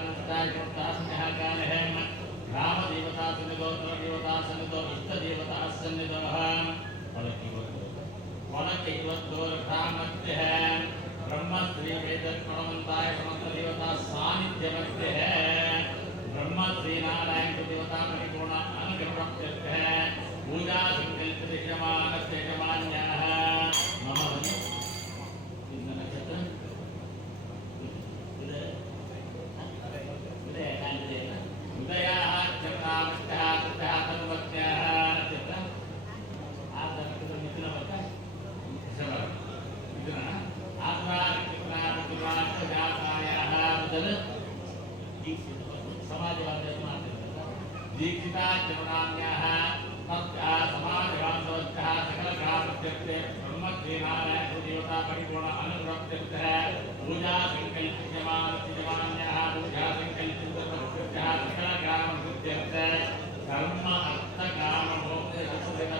कृष्णायुक्तास्म्यः कालः रामदेवता सन्निधो देवता सन्निधो इष्टदेवता सन्निधो वनकैवत्योर्घ्रामत्यः ब्रह्मश्री वेदप्रणवन्ताय समन्तदेवता सान्निध्यमत्यः ब्रह्मश्रीनारायण देवता परिपूर्ण अनुग्रहप्त्यर्थः पूजा संकल्पित यजमानस्य यजमान्याः मम नक्षत्र उदयाः चक्रामष्टः तथा तन्वत्याः नक्षत्र आद्रा नक्षत्र मिथुनवत् शबर मिथुन आद्रा नक्षत्र जातायाः उदर समाजवादः दीक्षिता चरणान्याः तस्याः समाजवादवत्यः सकलकामत्यर्थे ब्रह्मश्रीनारायण देवता परिपूर्ण अनुग्रहत्यर्थः पूजा संकल्प्यमानस्य जमान्याः पूजा संकल्पितः सकलकामत्यर्थः कर्म अर्थ काम मोक्ष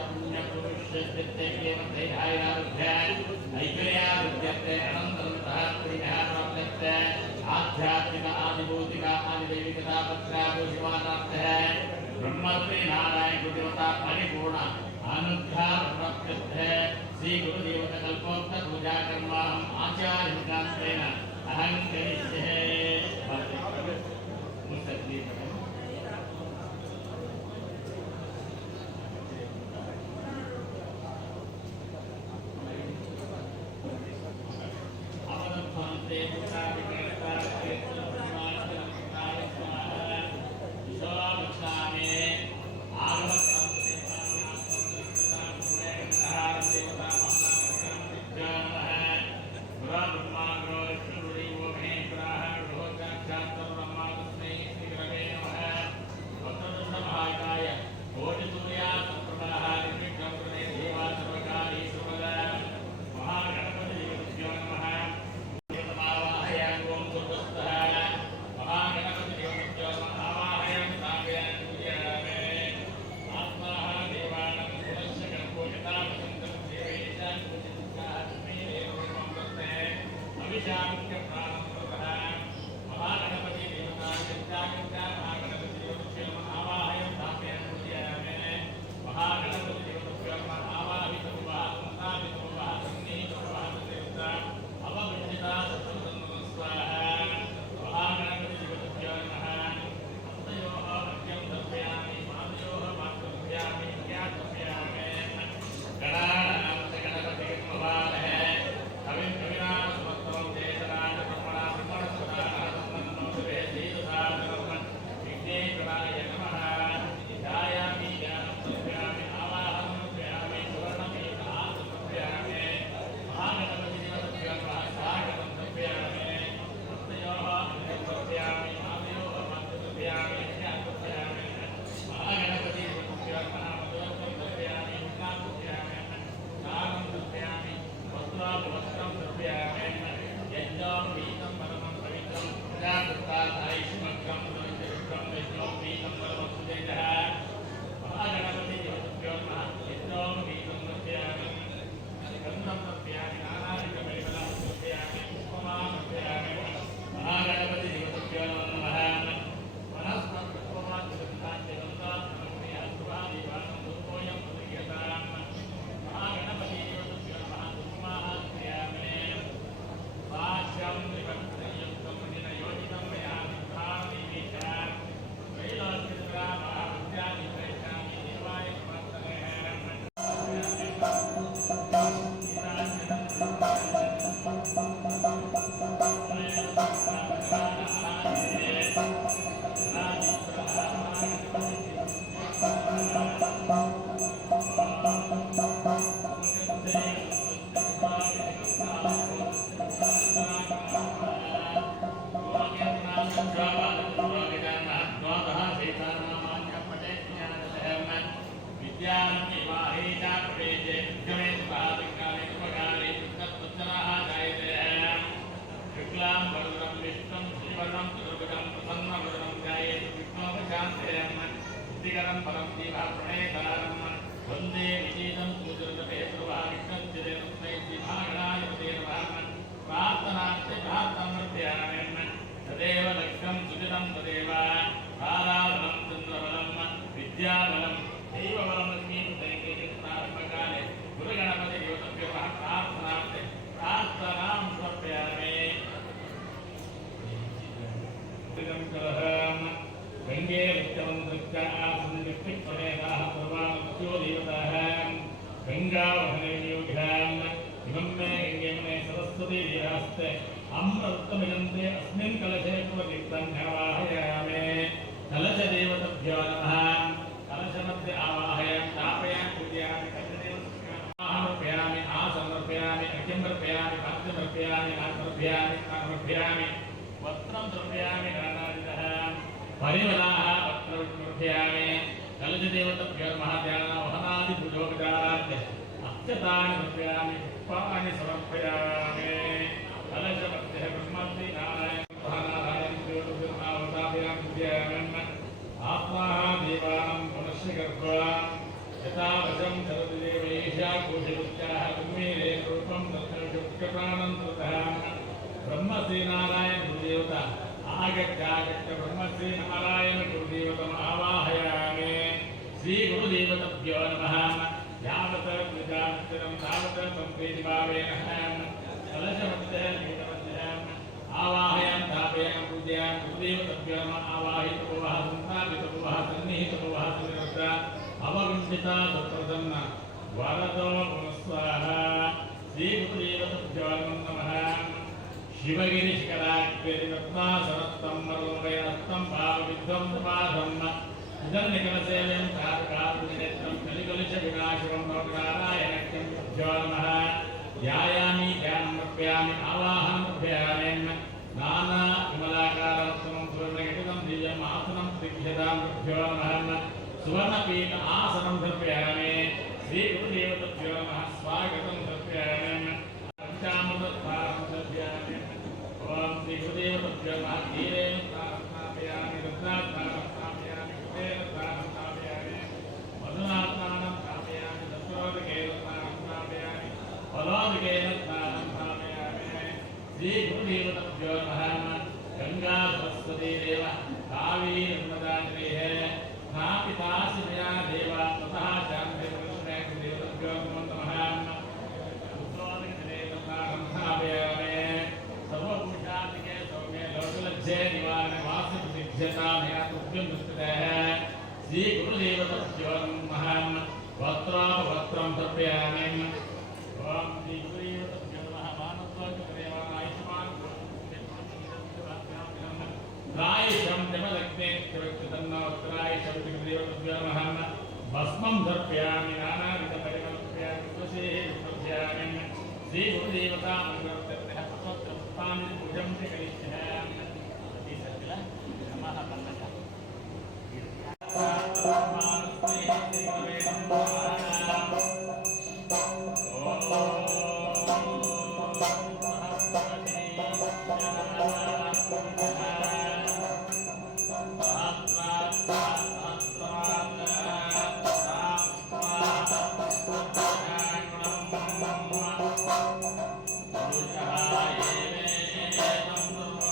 पुण्य पुरुषस्य दैहायारुभ्य ऐकर्यारुभ्यर्थे अनन्तरन्तः प्रियः प्राप्यते आध्यात्मिक आदिभौतिक आदिदैविकता पत्राभूषिमानार्थः ब्रह्मश्री नारायण गुरुदेवता परिपूर्ण अनुग्रह प्राप्यते श्री गुरुदेवता कल्पोक्त पूजा कर्माहं आचार्य मुखान्तेन अहं करिष्ये वंदे विजेदं पूजनते प्रार्थनार्थे प्रार्थनामर्पयामि तदेव लक्ष्यं सुजितं तदेव आराधनं चन्द्रबलं विद्याबलं दैवबलं लक्ष्मीपतये गुरुगणपति देवतभ्यः प्रार्थनार्थे प्रार्थनां समर्पयामि गंगे नित्यमन्त्रस्यासन्निष्ठिपदेताः सर्वानुच्यो देवताः गङ्गावहनयोग्यान् इमं मे गङ्गे मे सरस्वती देवास्ते अमृतमिदन्ते अस्मिन् कलशे पूर्वतीर्थं आवाहयामि कलशदेवतभ्यो नमः कलशमध्ये आवाहयामि स्थापयामि पूजयामि समर्पयामि आसमर्पयामि अर्घ्यमर्पयामि पाद्यमर्पयामि नामर्पयामि नामर्पयामि वस्त्रं समर्पयामि नानाविधः परिमलाः वस्त्रमर्पयामि कलशदेवतभ्यो नमः ध्यानवहनादिपूजोपचारात् अक्षतानि समर्पयामि पुष्पाणि समर्पयामि कलशमध्ये ब्रह्मश्री नारायण ज्योतिर्नावताभ्यां पूजयामि आत्माः देवानां पुनश्चकर्त्वा यथा वशं धरति देवैषा कोशयुक्त्याः उन्मीले रूपं दर्शनशुक्यप्राणं कृतः ब्रह्मश्री नारायण गुरुदेवता आगत्यागत्य ब्रह्मश्री नारायण गुरुदेवतम् आवाहयामि श्री गुरुदेवतभ्यो नमः यावत् पूजामित्रं तावत् सम्प्रीतिभावेन कलशमध्ये आवाहयामि स्थापयामि पूजयामि गुरुदेवतभ्यो नमः आवाहितोवः संस्थापितोवः सन्निहितोवः सुनिवृत्ता अवगुण्ठिता सत्प्रसन्न वरदो पुनस्वाहा श्री गुरुदेवतभ्यो नमः शिवगिरिशिखराग्रत्नासनस्तं मरोगयनस्तं भावविध्वं सुपाधं इदन्निकलसेनं कारुकारुणिनेत्रं कलिकलुषविनाशकं नारायणभ्यो नमः ध्यायामि ध्यानमर्पयामि आवाहनमर्पयामि नाना विमलाकारोत्तमं सुवर्णघटितं दिव्यम् आसनं दीक्षताभ्यो नमः सुवर्णपीठ आसनं समर्पयामि श्री गुरुदेवतभ्यो नमः स्वागतं समर्पयामि पंचामृतस्नानं समर्पयामि ओम श्री गुरुदेवतभ्यो नमः धीरेण स्नानं स्थापयामि रुद्रास्नानं स्थापयामि कृतेन स्नानं स्थापयामि मधुनास्नानं स्थापयामि दत्तोदकेन स्नानं स्थापयामि फलोदकेन स्नानं स्थापयामि श्री गुरुदेवतभ्यो नमः गंगा सरस्वती देव कावेरी नर्मदा जलेः स्थापितासि मया देवा ततः शान्ति कृष्णे गुरुदेवतभ्यो नमः रुद्रोदकेन स्नानं स्थापयामि सर्वभूषादिके सौम्ये लोकलज्जे निवारणे वासुप्रतिज्ञता मया तुभ्यं नमस्कृतः श्री गुरुदेवतभ्यो नमः वस्त्रं समर्पयामि ओम श्री गुरुदेवतभ्यो नमः मानवत्वदेवाय आयुष्मान् रायशं जमदग्ने कृतन्नोत्रायशं गुरुदेवतभ्यो नमः भस्मं समर्पयामि नानाविधपरिमलमर्पयामि तुलसीः समर्पयामि श्री गुरुदेवता मंगलवत्यः पुष्पाणि पूजं च करिष्यामि इति सत्य नमः पन्नक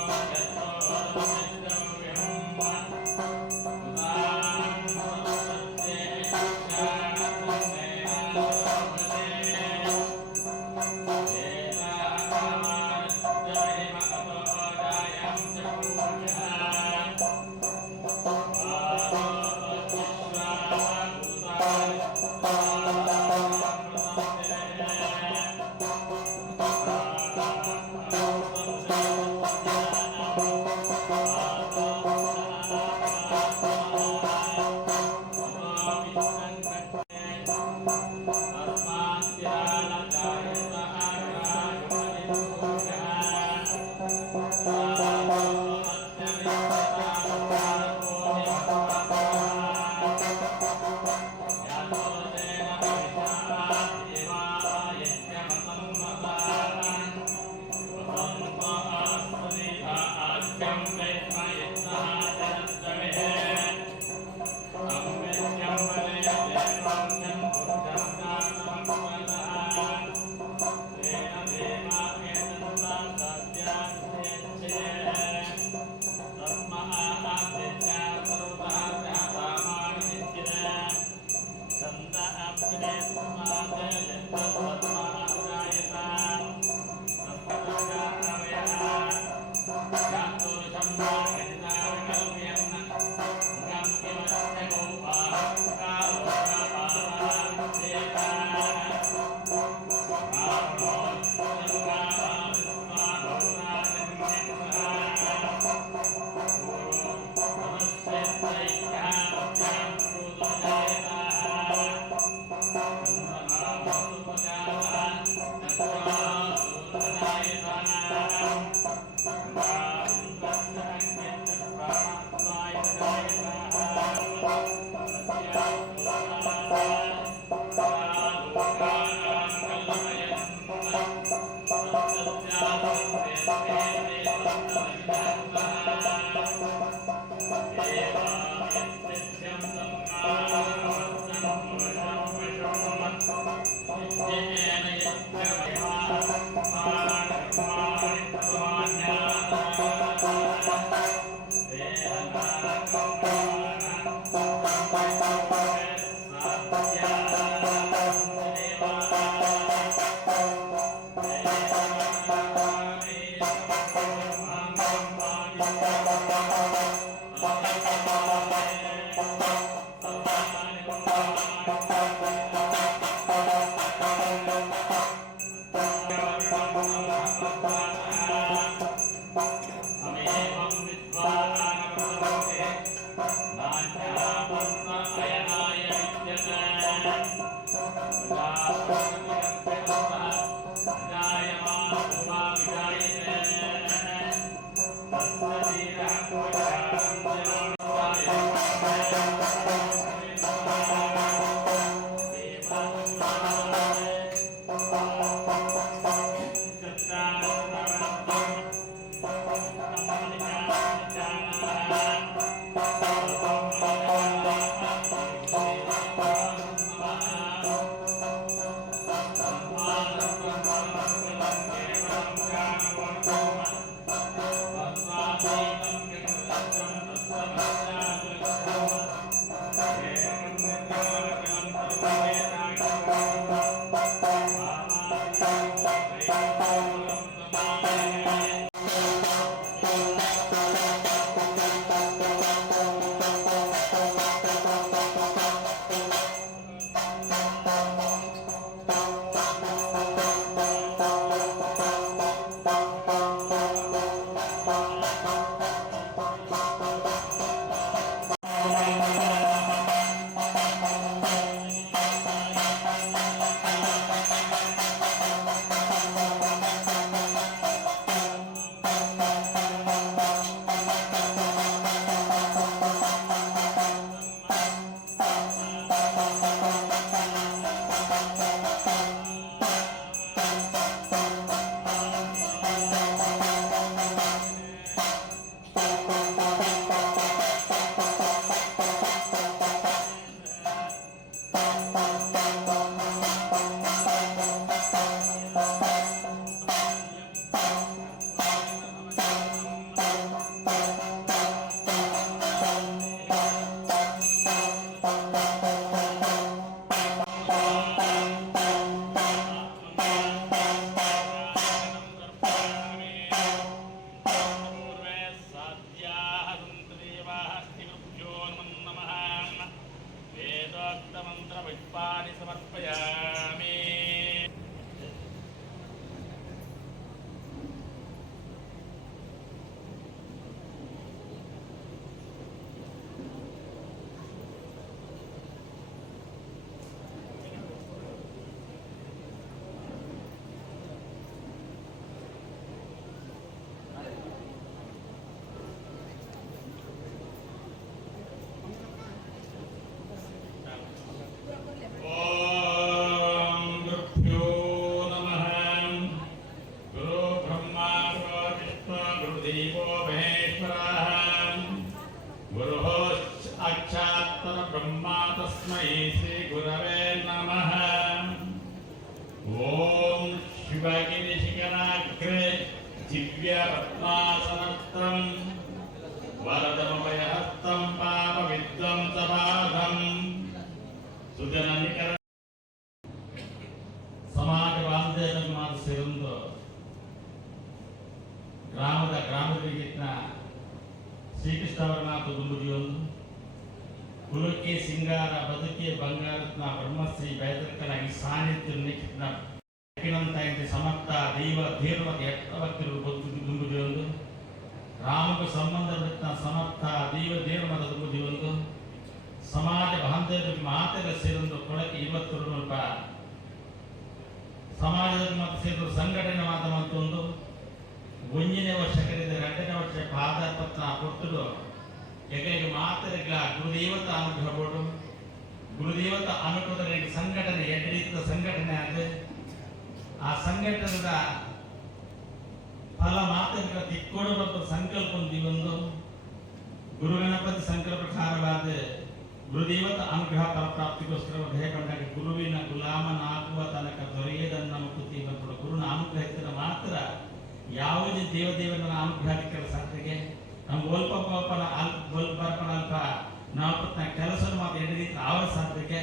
Thank you. दिव्यरत्नासनस्थं वरदमभयहस्तं पापविध्वंसपादं सुजननिकर समाज बांधेन माತು ಸೇರೊಂದು ಗ್ರಾಮದಲ್ಲಿ ಶ್ರೀಕೃಷ್ಣ ಅವರ ಮಾತು ದುಂಬುದಿಯೊಂದು ಕುಲಕ್ಕೆ ಸಿಂಗಾರ ಬದುಕೆ ಬಂಗಾರತ್ನ ಬ್ರಹ್ಮಶ್ರೀ ಬೈದರ್ಕನಾಗಿ ಸಾನ್ನಿಧ್ಯ ನಿಖಿತ್ನ ಅಖಿಲಂತಾಯಂತೆ ಸಮರ್ಥ ದೈವ ಧೀರ್ಮತೆ ಎಟ್ಟವಕ್ತಿರು ದುಂಬುದಿಯೊಂದು ರಾಮಕ್ಕೆ ಸಂಬಂಧವಿಟ್ಟ ಸಮರ್ಥ ದೈವ ಧೀರ್ಮದ ದುಂಬುದಿಯೊಂದು ಸಮಾಜ ಬಾಂಧವ್ಯ ಮಾತೆಲ್ಲ ಸೇರೊಂದು ಕೊಳಕ್ಕೆ 22 ರೂಪಾಯಿ ಸಮಾಜದ ಮತ್ತು ಸೇರಿದ ಸಂಘಟನೆ ಮಾತ ಮತ್ತೊಂದು 1ನೇ ವರ್ಷಕರಿಂದ 2ನೇ ವರ್ಷ ಪಾದಪತ್ರ ಕೊಟ್ಟರು ಯಾಕೆಂದ್ರೆ ಮಾತರಿಗಳ ಗುರುದೇವತ ಅನುಗ್ರಹ ಬೋಡು ಗುರುದೇವತ ಅನುಗ್ರಹದ ಸಂಘಟನೆ ಎರಡು ರೀತಿಯ ಸಂಘಟನೆ ಆದ ಆ ಸಂಘಟನೆದ ಫಲ ಮಾತರಿಗಳ ತಿಕ್ಕೊಡುವಂತ ಸಂಕಲ್ಪ ಒಂದು ಗುರುಗಣಪತಿ ಸಂಕಲ್ಪ ಪ್ರಕಾರವಾದ ಗುರುದೇವತ ಅನುಗ್ರಹ ಫಲಪ್ರಾಪ್ತಿಗೋಸ್ಕರ ಧ್ಯೇಯಗೊಂಡಾಗ ಗುರುವಿನ ಗುಲಾಮನಾಗುವ ತನಕ ದೊರೆಯದನ್ನ ಮುಕ್ತಿ ಬಂದ್ಬಿಡು ಗುರುನ ಅನುಗ್ರಹಿಸಿದ ಮಾತ್ರ ಯಾವುದೇ ದೇವದೇವನ ಅನುಗ್ರಹಕ್ಕೆ ಸಾಧ್ಯಗೆ ನಮ್ಮ ಓಲ್ಪಪ್ಪನ ಸಾಧ್ಯಕ್ಕೆ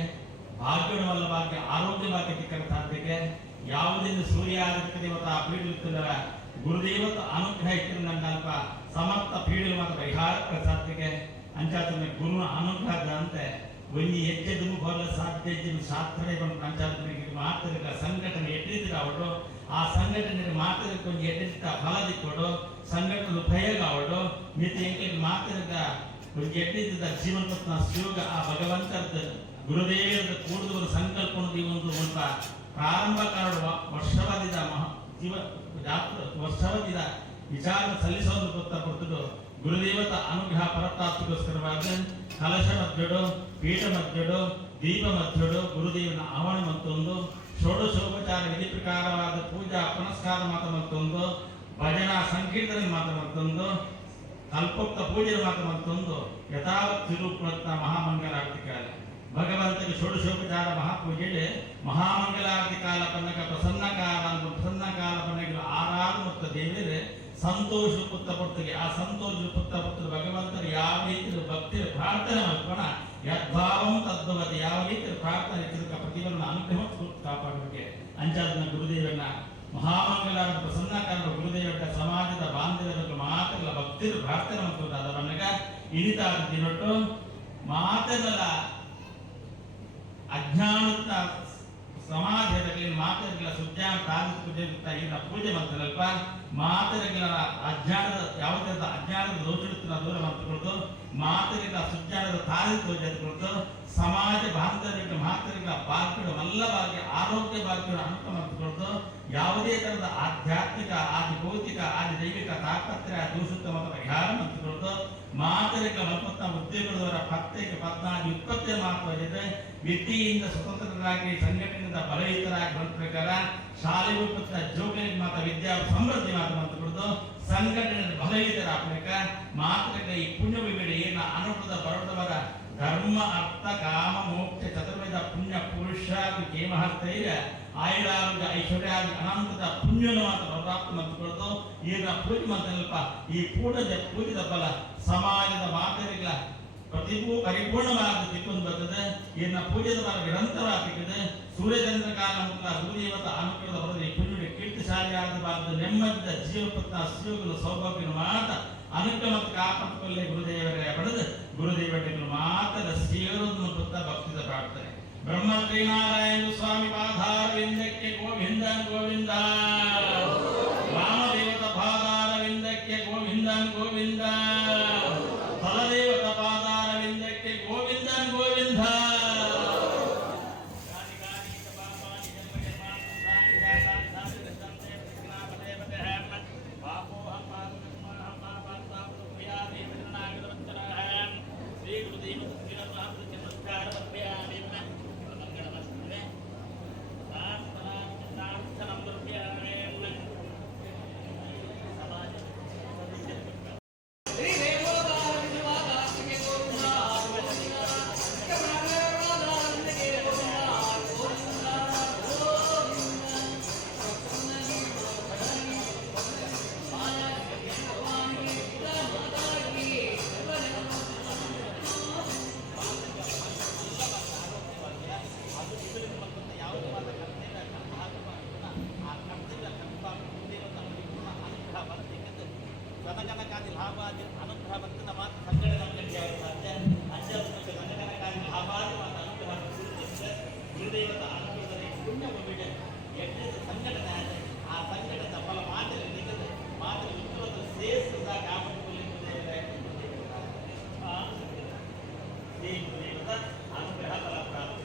ಭಾಗ್ಯವಲ್ಲ ಭಾಗ್ಯ ಆರೋಗ್ಯ ಭಾಗ್ಯ ತಿಕ್ಕರ ಸಾಧ್ಯಕ್ಕೆ ಯಾವುದೆಂದು ಸೂರ್ಯಾದಿತ್ಯ ದೇವತಾ ಪೀಡಿಸುತ್ತಿದ್ದರ ಗುರುದೇವತ ಅನುಗ್ರಹ ಇಟ್ಟಿರು ನಂಗಲ್ಪ ಸಮರ್ಥ ಪೀಡಿಲು ಮಾತ್ರ ಪರಿಹಾರ ಸಾಧ್ಯಕ್ಕೆ ಅಂಚಾತನ ಗುರು ಅನುಗ್ರಹ ಅಂತೆ ಒಂದು ಹೆಜ್ಜೆದು ಬರಲು ಸಾಧ್ಯ ಶಾಸ್ತ್ರನೇ ಬಂದು ಪಂಚಾಯತ್ನಿಗೆ ಮಾತರಿಕ ಸಂಘಟನೆ ಎಟ್ಟಿದ್ರೆ ಅವಳು ಆ ಸಂಘಟನೆ ಮಾತರಿಕ ಒಂದು ಎಟ್ಟಿದ್ದ ಫಲದಿ ಕೊಡು ಸಂಘಟನೆ ಉಪಯೋಗ ಅವಳು ಮಿತಿ ಎಂಕ್ಲಿಗೆ ಮಾತರಿಕ ಒಂದು ಎಟ್ಟಿದ್ದ ಜೀವನಪತ್ನ ಶಿವಗ ಆ ಭಗವಂತರದ ಗುರುದೇವರ ಕೂಡಿದವರು ಸಂಕಲ್ಪವನ್ನು ಒಂದು ಮುಲ್ಪ ಪ್ರಾರಂಭ ಕಾರಣ ವರ್ಷವಾದಿದ ಜೀವ ವರ್ಷವಾದಿದ ವಿಚಾರ ಸಲ್ಲಿಸೋದು ಗೊತ್ತಾಗ್ಬಿಡ್ತದ್ದು ಗುರುದೇವತ ಅನುಗ್ರಹ ಪರಪ್ರಾಪ್ತಿಗೋಸ್ಕರವಾಗಿ ಕಲಶ ಮಧ್ಯಡು ಪೀಠ ಮಧ್ಯಡು ದೀಪ ಮಧ್ಯಡು ಗುರುದೇವನ ಆವರಣ ಮತ್ತೊಂದು ಷೋಡಶೋಪಚಾರ ವಿಧಿ ಪ್ರಕಾರವಾದ ಪೂಜಾ ಪುನಸ್ಕಾರ ಮಾತ್ರ ಮತ್ತೊಂದು ಭಜನಾ ಸಂಕೀರ್ತನೆ ಮಾತ್ರ ಮತ್ತೊಂದು ಕಲ್ಪೋಕ್ತ ಪೂಜೆ ಮಾತ್ರ ಮತ್ತೊಂದು ಯಥಾವತ್ ತಿರುಪುರತ್ನ ಮಹಾಮಂಗಲಾರತಿ ಕಾಲ ಭಗವಂತನಿಗೆ ಷೋಡಶೋಪಚಾರ ಮಹಾಪೂಜೆಯಲ್ಲಿ ಮಹಾಮಂಗಲಾರತಿ ಕಾಲ ಪನ್ನಕ ಪ್ರಸನ್ನ ಕಾಲ ಪನ್ನಗಳು ಆರಾರು ಮತ್ತು ದೇವರೇ ಸಂತೋಷ ಪುತ್ತ ಪುತ್ತಿಗೆ ಆ ಸಂತೋಷ ಪುತ್ತ ಪುತ್ರ ಭಗವಂತರು ಯಾವ ರೀತಿಯ ಭಕ್ತಿ ಪ್ರಾರ್ಥನೆ ಮಾಡ್ಕೋಣ ಯದ್ಭಾವಂ ತದ್ಭವತಿ ಯಾವ ರೀತಿಯ ಪ್ರಾರ್ಥನೆ ಪ್ರತಿಭೆಯನ್ನು ಅನುಗ್ರಹ ಕಾಪಾಡೋಕೆ ಅಂಚಾದನ ಗುರುದೇವನ ಮಹಾಮಂಗಲಾರ ಪ್ರಸನ್ನ ಕಾರಣ ಗುರುದೇವರ ಸಮಾಜದ ಬಾಂಧವ್ಯದ ಮಾತಲ್ಲ ಭಕ್ತಿ ಪ್ರಾರ್ಥನೆ ಮಾಡ್ಕೊಂಡು ಅದರೊಳಗ ಇಳಿತಾದ ದಿನೊಟ್ಟು ಮಾತಲ್ಲ ಅಜ್ಞಾನದ ಸಮಾಜದಲ್ಲಿ ಮಾತರಿಗಳ ಸುಜ್ಞಾನ ತಾರೀಖ ಪೂಜೆ ಈಗ ಪೂಜೆ ಮಾಡ್ತಾರಲ್ಪ ಮಾತರಿಗಳ ಅಜ್ಞಾನದ ಯಾವುದೇ ಅಜ್ಞಾನದ ದೋಷಿಡುತ್ತಿನ ದೂರ ಮಾಡ್ಕೊಳ್ತು ಮಾತರಿಗಳ ಸುಜ್ಞಾನದ ತಾರೀಖ ಪೂಜೆ ಅಂದ್ಕೊಳ್ತು ಸಮಾಜ ಬಾಂಧವ್ಯಗಳ ಮಾತರಿಗಳ ಭಾಗ್ಯಗಳು ವಲ್ಲವಾಗಿ ಆರೋಗ್ಯ ಭಾಗ್ಯಗಳು ಅನುಕ ಮಾಡ್ಕೊಳ್ತು ಯಾವುದೇ ತರದ ಆಧ್ಯಾತ್ಮಿಕ ಆದಿ ಭೌತಿಕ ಆದಿ ದೈವಿಕ ತಾಪತ್ರೆ ದೂಷಿತ ಮತ್ತು ಪರಿಹಾರ ಮಾಡ್ಕೊಳ್ತು ಮಾತರಿಗಳ ಮಲ್ಪತ್ತ ಉದ್ಯೋಗದವರ ಪ್ರತ್ಯೇಕ 14-20 ಮಾತುವಾಗಿದೆ ವ್ಯಕ್ತಿಯಿಂದ ಸ್ವತಂತ್ರರಾಗಿ ಸಂಘಟನೆಯಿಂದ ಬಲಯುತರಾಗಿ ಬಂದ ಪ್ರಕಾರ ಶಾಲೆ ಉಪತ್ತ ಜೋಗನಿಗೆ ಮಾತ್ರ ವಿದ್ಯಾ ಸಮೃದ್ಧಿ ಮಾತ್ರ ಮಾಡ್ಕೊಳ್ತು ಸಂಘಟನೆ ಬಲಯುತರಾಗಬೇಕ ಮಾತರಿಗೆ ಈ ಪುಣ್ಯ ವಿವೇಡ ಏನ ಅನುಕೂಲ ಬರೋದವರ ಧರ್ಮ ಅರ್ಥ ಕಾಮ ಮೋಕ್ಷ ಚತುರ್ವೇದ ಪುಣ್ಯ ಪುರುಷ ಕೇಮಹಸ್ತೈರ್ಯ ಆಯುರಾರೋಗ್ಯ ಐಶ್ವರ್ಯಾದಿ ಅನಂತದ ಪುಣ್ಯನ ಮಾತ್ರ ಪ್ರಾಪ್ತಿ ಮಾಡ್ಕೊಳ್ತು ಈಗ ಪೂಜೆ ಮಾಡ್ತಾನಲ್ಪ ಈ ಪೂಜದ ಫಲ ಸಮಾಜದ ಮಾತರಿಗಳ ಪರಿಪೂರ್ಣವಾದ ದಿಕ್ಕೊಂದು ಬರ್ತದೆ ಇನ್ನ ಪೂಜೆದ ಫಲ ನಿರಂತರವಾಗುತ್ತದೆ ಸೂರ್ಯಚಂದ್ರ ಕಾಲ ಮುಖ ಗುರುದೇವತ ಅನುಗ್ರಹದ ಹೊರಗೆ ಪುಣ್ಯ ಕೀರ್ತಿಶಾಲಿಯಾಗಬಾರದು ನೆಮ್ಮದಿಯ ಜೀವಪತ್ನ ಶಿವಗಳು ಸೌಭಾಗ್ಯನ ಮಾತ ಅನುಗ್ರಹ ಮತ್ತು ಕಾಪಾಡಿಕೊಳ್ಳೆ ಗುರುದೇವರ ಪಡೆದು ಗುರುದೇವರಿಗೆ ಮಾತ್ರ ಸೇರೋದು ಮತ್ತು ಭಕ್ತಿದ ಪ್ರಾರ್ಥನೆ ಬ್ರಹ್ಮ ಶ್ರೀನಾರಾಯಣ ಸ್ವಾಮಿ ಪಾದಾರವಿಂದಕ್ಕೆ ಗೋವಿಂದ ಗೋವಿಂದ ರಾಮದೇವತ ಪಾದಾರವಿಂದಕ್ಕೆ ಗೋವಿಂದ ಗೋವಿಂದ ಫಲದೇವತ ಪಾದಾರವಿಂದಕ್ಕೆ ಗೋವಿಂದ ಗೋವಿಂದ ಶ್ರೀ ಗುರುದೇವ ಗಣಗಣಕಾದಿ ಲಾಭಾದಿ ಅನುಗ್ರಹ ಬಂತು ನಮ್ಮ ಸಂಘಟನೆ ನಮಗೆ ಸಾಧ್ಯ ಅಂಜಾತ್ಮಕ ಗಣಗಣಕಾದಿ ಲಾಭಾದಿ ಮತ್ತು ಅನುಗ್ರಹ ಗುರುದೇವತ ಅನುಗ್ರಹದಲ್ಲಿ ಪುಣ್ಯ ಒಮ್ಮಿದೆ ಎಷ್ಟೇ ಸಂಘಟನೆ ಆದ ಆ ಸಂಘಟನೆ ಫಲ ಮಾತಲ್ಲಿ ನಿಗದೆ ಮಾತಲ್ಲಿ ಉತ್ತರವನ್ನು ಸೇರಿಸಿದ ಕಾಪಾಡಿಕೊಳ್ಳಿ ಗುರುದೇವತ ಅನುಗ್ರಹ ಫಲ ಪ್ರಾಪ್ತಿ